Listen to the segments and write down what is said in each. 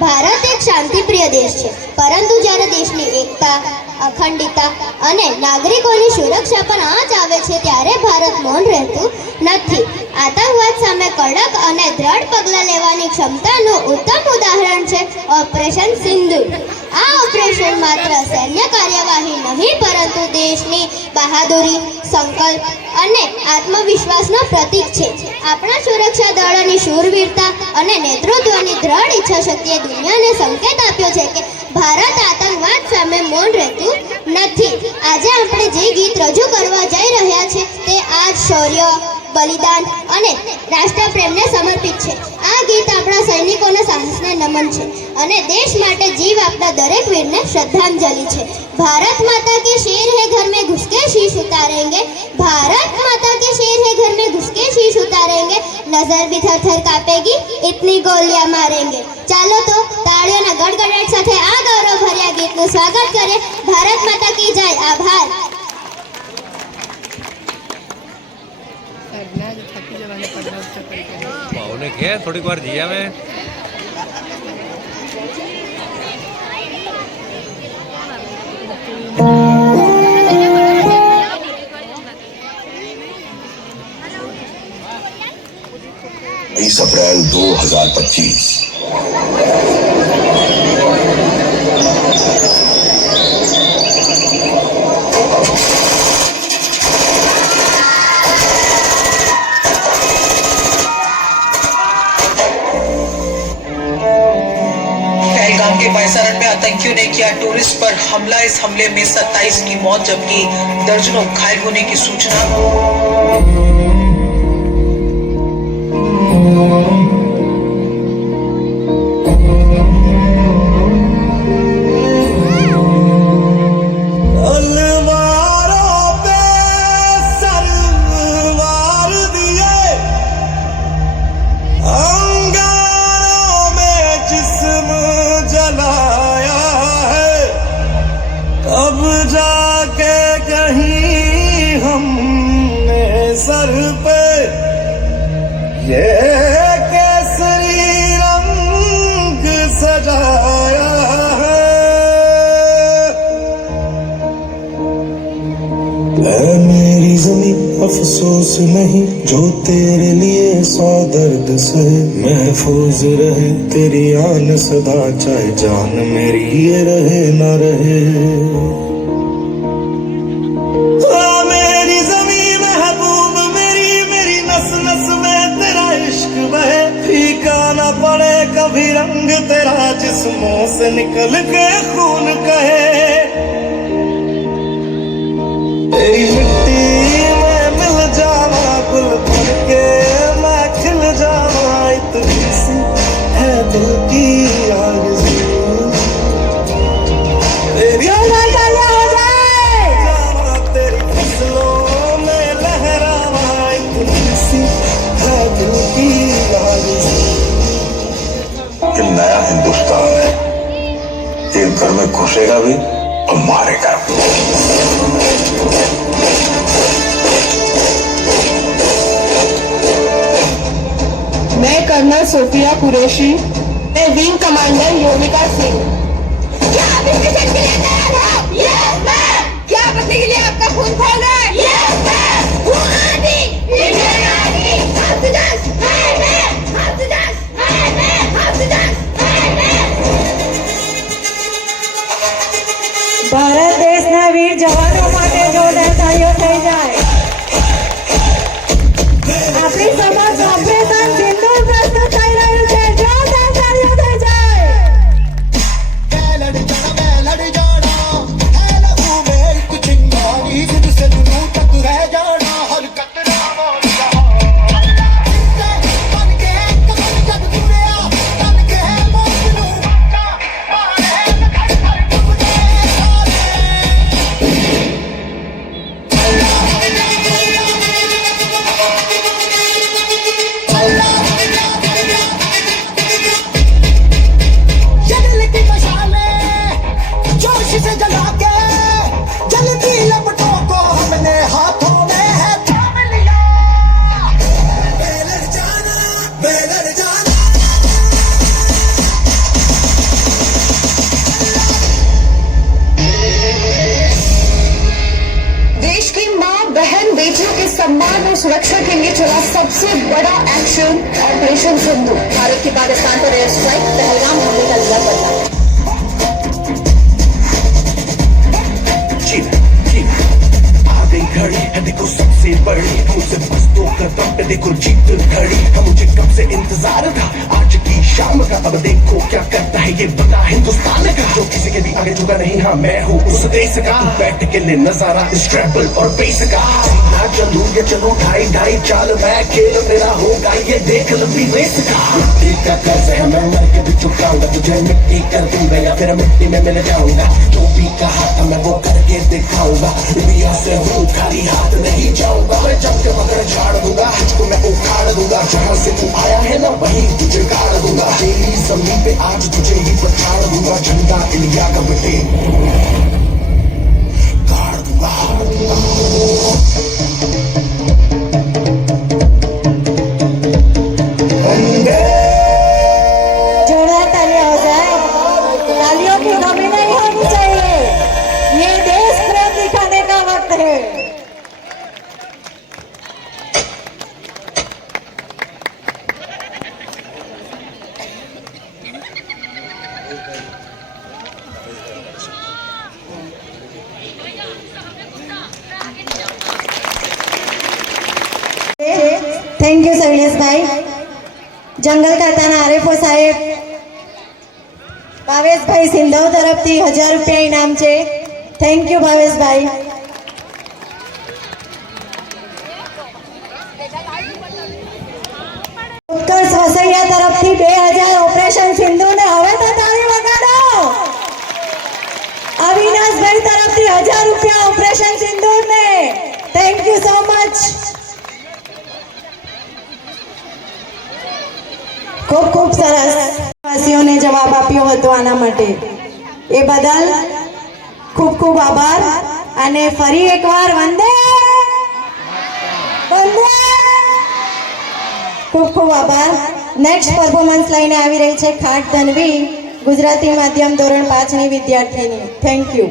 ભારત એક શાંતિપ્રિય દેશ છે, પરંતુ જ્યારે દેશની એકતા, અખંડિતતા અને નાગરિકોની સુરક્ષા પર આંચ આવે છે ત્યારે ભારત મૌન રહેતું નથી. આતંકવાદ સામે કડક અને દ્રઢ પગલાં લેવાની ક્ષમતાનું ઉત્તમ ઉદાહરણ છે ઓપરેશન સિંદૂર. આ ઓપરેશન માત્ર સૈન્ય કાર્યવાહી નહીં, પરંતુ દેશની બહાદુરી, સંકલ્પ અને આત્મવિશ્વાસનો પ્રતીક છે. આપણા સુરક્ષા દળોની શૂરવીરતા અને નેતૃત્વની દ્રઢ ઈચ્છાશક્તિએ દુનિયાને સંકેત આપ્યો છે કે ભારત આતંકવાદ સામે મૌન રહેતું નથી. આજે આપણે જે ગીત રજૂ કરવા જઈ રહ્યા છે તે આ શૌર્ય, બલિદાન અને રાષ્ટ્રપ્રેમને સમર્પિત છે. આ ગીત આપણા સૈનિકોના સાહસને નમન છે અને દેશ માટે જીવ આપતા દરેક વીરને શ્રદ્ધાંજલિ છે. भारत माता के शेर है घर में घुस के शीश उतारेंगे, भारत माता के शेर है घर में घुस के शीश उतारेंगे, नजर भी थर थर कांपेगी इतनी गोलियां मारेंगे. ચાલો તો તાળીઓના ગડગડાટ સાથે આ ગૌરવ ભર્યા ગીતનું સ્વાગત કરીએ. ભારત માતા કી જય. આભાર. ભાવને કે થોડીક વાર જઈ આવે. अप्रैल 2025 पहलगाम के बायसारण में आतंकियों ने किया टूरिस्ट पर हमला. इस हमले में 27 की मौत जबकि दर्जनों घायल होने की सूचना. अब जाके कहीं हमने सर पे ये केसरी रंग सजाया है. ऐ मेरी ज़मीं अफसोस नहीं जो तेरे लिए 100 दर्द सहे, महफूज रहे तेरी आन सदा चाहे जान मेरी ये रहे ना रहे. मेरी ज़मीं महबूब मेरी, मेरी नस नस में तेरा इश्क बहे, फीका ना पड़े कभी रंग तेरा जिस्मों से निकल के खून कहे. तेरी मिट्टी में मिल जावा गुल बन के मैं खिल जावा, इतनी सी है दिल की आरज़ू. तेरी जावा तेरी फसलों में लहरावा, इतनी सी है दिल की आरज़ू. ये नया हिंदुस्तान है, ये घर में घुसेगा भी और मारेगा भी. मैं कर्नल सोफिया कुरैशी, मैं विंग कमांडर योविका सिंह. क्या आप इसके साथ के लिए तैयार हो? Yes ma'am. क्या बदले के लिए आपका खून खोल रहा है? Yes ma'am. वो आदि इंडियन आर्मी हफ्तेदार है मैम, हफ्तेदार है मैम, हफ्तेदार है मैम. ભારત દેશના વીર જવાનો માટે જોરદાર તાળીઓ થઈ જાય. આપણી સમક્ષ ઓપરેશન સિંદૂર પ્રસ્તુત થઈ રહ્યું છે. જોરદાર તાળીઓ થઈ જાય. कुछ चिंगारी से दुनू तक रह जाना हर कतरा सुरक्षा के लिए चला सबसे बड़ा एक्शन ऑपरेशन सिंधु। भारत की पाकिस्तान पर एयर स्ट्राइक, पहलगाम हमले का जिला बदला। घड़ी है देखो सबसे बड़ी, मुझसे बस 2 कदम पे देखो जीत खड़ी है। मुझे कब से इंतजार था आज की शाम का, अब देखो क्या करता है ये बड़ा हिंदुस्तान का। जो किसी के भी आगे झुका नहीं, हाँ मैं हूँ उस देश का। बैठ के ले नजारा इस ट्रैवल और बेस का। सीधा चलूं या चलूं ढाई ढाई चाल, मैं खेल मेरा होगा ये देख लंबी रेस का। मिट्टी का कर्ज है मैं मर के भी चुकाऊंगा, तुझे मिट्टी कर दूंगा या फिर मिट्टी में मिल जाऊंगा। जो भी कहा था मैं वो करके दिखाऊंगा, दुनिया से हूँ खाली हाथ नहीं जाऊंगा। मैं जब के मगर झाड़ दूंगा, तुझको मैं उखाड़ दूंगा। जहाँ से तू आया है ना वहीं तुझे गाड़ दूंगा। तेरी जमीन पे आज तुझे ही पछाड़ दूंगा। झंडा इंडिया का बेटे गाड़ दूंगा। जोरदार तालियां हो जाए। तालियों की कमी नहीं होनी चाहिए। ये देश प्रेम दिखाने का वक्त है। થેન્ક યુ શૈલેષભાઈ. જંગલ ખાતાના આરએફઓ સાહેબ ભાવેશભાઈ સિંધવ તરફથી 1000 રૂપિયા ઇનામ છે. થેન્ક યુ ભાવેશભાઈ. ઉત્કર્ષ વસૈયા તરફથી 2000 ઓપરેશન સિંધુ ને હવે તો તાળી વગાડો. અવિનાશભાઈ તરફથી 1000 રૂપિયા ઓપરેશન સિંધુ ને. Thank you so much. ખૂબ ખૂબ સરસ વાસીઓને જવાબ આપ્યો હતો આના માટે, એ બદલ ખૂબ ખૂબ આભાર. અને ફરી એકવાર વંદે વંદે. ખૂબ ખૂબ આભાર. નેક્સ્ટ પરફોર્મન્સ લઈને આવી રહી છે ખાટ ધનવી, ગુજરાતી માધ્યમ ધોરણ 5 ની વિદ્યાર્થીની. Thank you.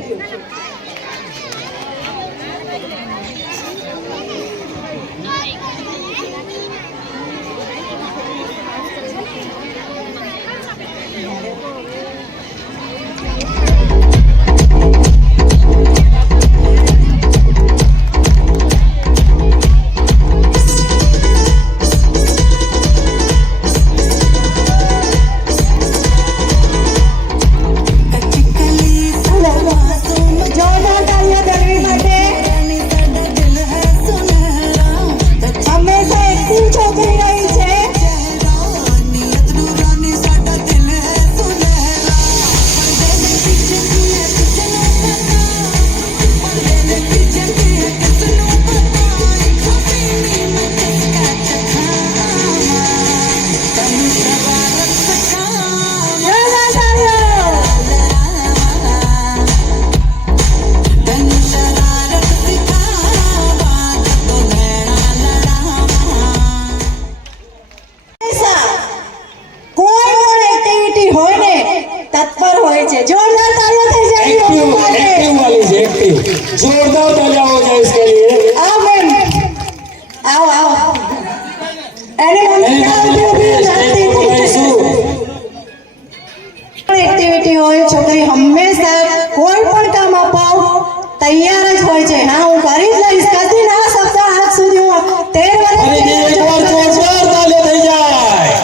जोरदार तालियां થઈ જાય. एक्टिव वाली से एक्टिव जोरदार तालियां हो जाए इसके लिए. आओ मैम, आओ आओ. अरे એક્ટિવિટી હોય, છોકરી હંમેશા કોઈ પણ કામ અપાવ તૈયાર જ હોય છે. હા હું કરી જ લઈશ. કદી ના શબ્દ આજ સુધી 13 अरे ये एक बार जोरदार तालियां થઈ જાય.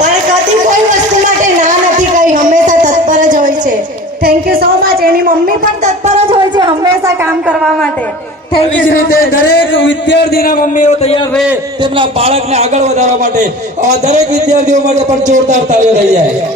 પણ કદી કોઈ વસ્તુ માટે ના નથી કહી, હંમેશા તત્પર જ હોય છે. Thank you so much. Any mummy પણ તત્પર જ હોય છે હંમેશા કામ કરવા માટે. થેન્ક આવી જ યુ. રીતે દરેક વિદ્યાર્થીના મમ્મીઓ તૈયાર રહે તેમના બાળકને આગળ વધારવા માટે. દરેક વિદ્યાર્થીઓ માટે પણ જોરદાર તાળીઓ થઈ જાય.